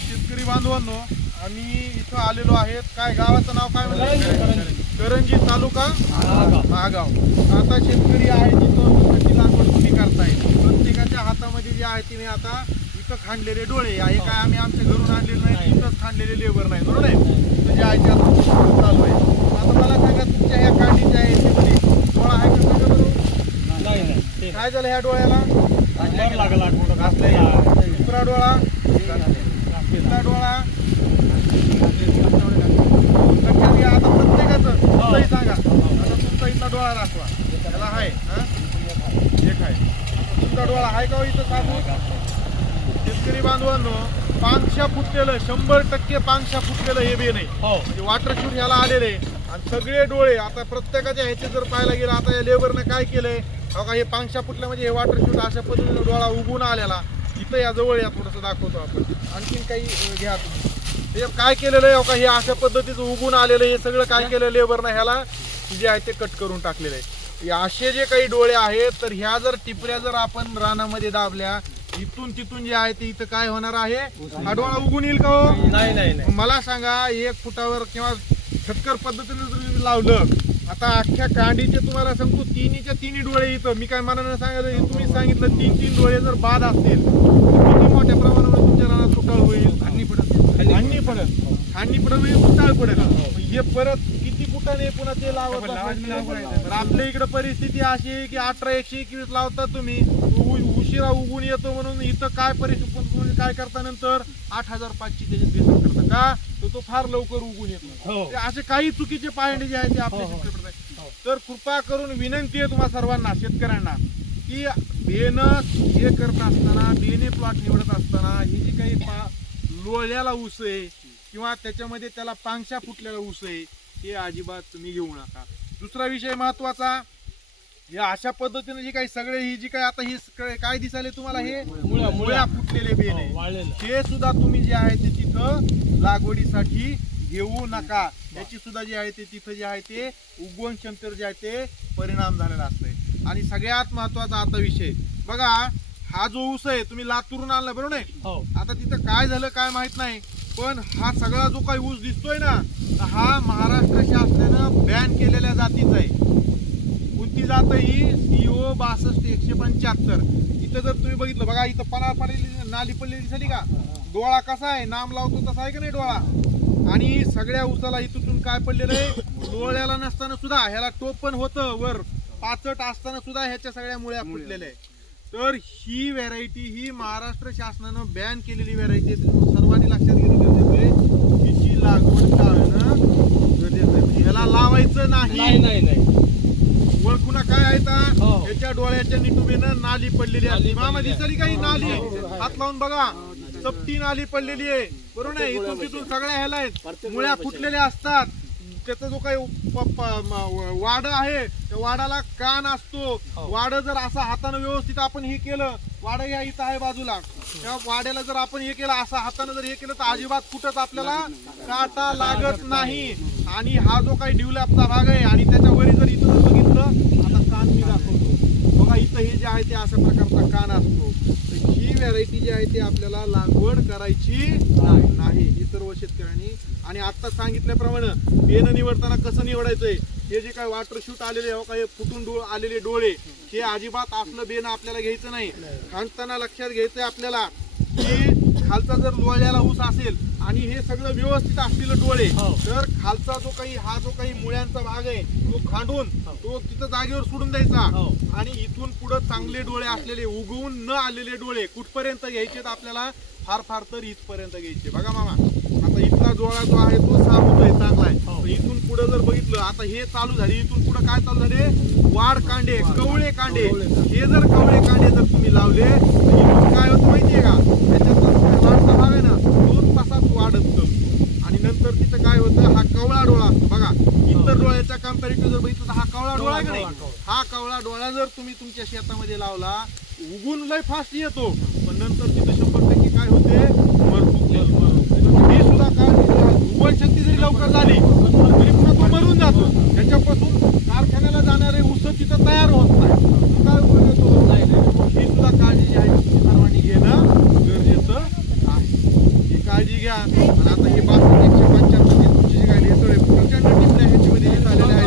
शेतकरी बांधवांनो आम्ही इथं आलेलो आहेत. काय गावाचं नाव काय म्हणलं? करंजी तालुका महागाव. आता शेतकरी आहे तिथं ऊसाची लागवड तुम्ही करताय? प्रत्येकाच्या हातामध्ये जे आहे तिने आता इथं खांडलेले डोळे. हे काय आम्ही आमच्या घरून आणलेले नाही तिथंच खांडलेले लेबर नाही बरोबर आहे? तर जे आहे ते आता चालू आहे. आता मला सांगा तुमच्या ह्या कांडीच्या याच्यामध्ये डोळा आहे का सांगा काय झालं ह्या डोळ्याला? दुसरा डोळा. लक्षात घ्या आता प्रत्येकाचं तुमचंही सांगा. आता तुमचा इथला डोळा दाखवा त्याला आहे हा? एक आहे. तुमचा डोळा आहे का हो इथं सांगू? शेतकरी बांधवांनो पांगशा फुटलेलं शंभर टक्के पांगशा फुटलेलं हे बे नाही. म्हणजे वॉटर शूट ह्याला आलेले. आणि सगळे डोळे आता प्रत्येकाच्या ह्याचे जर पाहायला गेलं आता या लेबरनं काय केलंय? हो हे पांगशा फुटल्या म्हणजे हे वॉटर शूट अशा पद्धतीने डोळा उगून आलेला. इथं या जवळ या थोडंसं दाखवतो आपण. आणखीन काही घ्या तुम्ही. ते काय केलेलं आहे हो का? हे अशा पद्धतीचं उगून आलेलं हे सगळं काय केलं लेबरनं ह्याला? जे आहे ते कट करून टाकलेलं आहे. हे असे जे काही डोळे आहेत तर ह्या जर टिपऱ्या जर आपण रानामध्ये दाबल्या इथून तिथून जे आहे ते इथं काय होणार आहे? हा डोळा उगून येईल का हो? नाही नाही नाही. मला सांगा एक फुटावर किंवा छत्कर पद्धतीने जर लावलं आता अख्ख्या कांडीचे तुम्हाला सांगतो तिन्हीच्या तिन्ही डोळे इथं मी काय मनानं सांगितलं हे तुम्ही सांगितलं तीन तीन डोळे जर बाद असतील तर किती मोठ्या प्रमाणामध्ये तुमच्या रानात तुटाळ होईल खांडणी पडेल खांडणी पडेल खांडणी पडेल म्हणजे तुटाळ पडेल हे परत फुटाने पुन्हा ते लावत? तर आपल्या इकडे परिस्थिती अशी आहे की अठरा एकशे एकवीस लावतात तुम्ही उशिरा उगून येतो म्हणून इथं काय परिस्थिती काय करता नंतर आठ हजार पाचशे त्याचे बेसन करता का तर तो फार लवकर उगून येतो हो. असे काही चुकीचे पायंडे जे आहेत ते आपल्या हो, हो. शेतकऱ्याकडे. तर कृपा करून विनंती आहे तुम्हा सर्वांना शेतकऱ्यांना की बेनं हे करत असताना बेने प्लॉट निवडत असताना ही जी काही लोळ्याला ऊस आहे किंवा त्याच्यामध्ये त्याला पांगशा फुटलेला ऊस आहे हे अजिबात तुम्ही घेऊ नका. दुसरा विषय महत्त्वाचा हे अशा पद्धतीने जी काही सगळे ही जी काही आता ही काय दिसायले तुम्हाला हे? मुळ्या- फुटलेले बेन आहे. वाळलेलं. हे सुद्धा तुम्ही जे आहे ते तिथं लागवडीसाठी घेऊ नका. याची सुद्धा जे आहे ते तिथं जे आहे ते उगवण क्षमतेवर जे आहे ते परिणाम झालेला असतोय. आणि सगळ्यात महत्त्वाचा आता विषय. बघा हा जो ऊस आहे तुम्ही लातूरून आणला बरोबर नाही हो. आता तिथं काय झालं काय माहीत नाही. पण हा सगळा जो काही ऊस दिसतोय ना हा महाराष्ट्र शासनानं बॅन केलेल्या जातीचा आहे. कोणती जात आहे ही? सीओ बासष्ट एकशे पंच्याहत्तर. इथं जर तुम्ही बघितलं बघा इथं पणा पडलेली नाली पडलेली दिसली का? डोळा कसा आहे? नाम लावतो तसा आहे का नाही डोळा? आणि सगळ्या उसाला इथून काय पडलेलं आहे? डोळ्याला नसताना सुद्धा ह्याला टोप पण होतं. वर पाचट असताना सुद्धा ह्याच्या सगळ्या मुळ्या फुटलेल्या आहे तर ही व्हरायटी ही महाराष्ट्र शासनानं बॅन केलेली व्हरायटी सर्वांनी लक्षात घेणं आहे हिची लागवड टाळणं गरजेचं आहे. म्हणजे ह्याला लावायचं नाही. नाही नाही नाही. काय आहे ता? हो. याच्या डोळ्याच्या निटुबीनं नाली पडलेली असते नाली मामा पडलेली दिसली काही नाली? हात लावून बघा. चपटी नाली पडलेली आहे. बरोबर आहे? इथून तिथून सगळ्या ह्याला आहेत. मुळ्या फुटलेल्या असतात. त्याचा जो काही प- प- म- वाड आहे त्या वाडाला कान असतो. हो. वाड जर असा हाताने व्यवस्थित आपण हे केलं वाड ह्या इथं आहे बाजूला. त्या वाड्याला जर आपण हे केलं असं हाताने जर हे केलं तर अजिबात कुठंच आपल्याला काटा लागत नाही. आणि हा जो काही डिवलॅपचा भाग आहे आणि त्याच्या वरी जर इथं जर बघितलं आता कान मी दाखवतो. बघा इथं हे जे आहे ते अशा प्रकारचा कान असतो. तर ही व्हरायटी जी आहे ती आपल्याला लागवड करायची नाही. ही सर्व शेतकऱ्यांनी आणि आता सांगितल्याप्रमाणे बेन निवडताना कसं निवडायचंय? हे जे काय वॉटर शूट आलेले हो काय फुटून डोळ आलेले डोळे हे अजिबात असलं बेन आपल्याला घ्यायचं नाही. खांडताना लक्षात घ्यायचंय आपल्याला की खालचा जर लोळ्याला ऊस असेल आणि हे सगळं व्यवस्थित असतील डोळे हो. तर खालचा जो काही हा जो काही मुळ्यांचा भाग आहे तो खांडून तो तिथं जागेवर सोडून द्यायचा. हो. आणि इथून पुढे चांगले डोळे असलेले उगवून न आलेले डोळे कुठपर्यंत घ्यायचे आपल्याला फार फार तर इथपर्यंत घ्यायचे. बघा मामा आता इथला डोळा जो आहे तो साफ होतोय चांगला आहे. हो. इथून पुढे जर बघितलं आता हे चालू झाले इथून पुढे काय चालू झाले? वाढ कांडे कवळे कांडे. हे जर कवळे कांडे जर तुम्ही लावले तर इथून काय होतं माहितीये का त्याच्यात जो काही वाढचा भाग आहे ना तो तसाच वाढत चालतो आणि नंतर तिथं काय होतं हा कवळा डोळा असतो. बघा इतर डोळ्याच्या कम्पॅरिटिव्ह जर बघितलं तर हा कवळा डोळा का नाही? हा कवळा डोळा जर तुम्ही तुमच्या शेतामध्ये लावला उगून लय फास्ट येतो. पण नंतर तिथं शंभर टक्के काय होते? मरतो. ही सुद्धा काय उगवण शक्ती जरी लवकर झाली तरी पुन्हा तो मरून जातो. त्याच्यापासून आता हे बासष्ट एकशे पंच्याहत्तर जी गाडी आहे प्रचंड टिपण्या ह्याच्यामध्ये झालेल्या आहे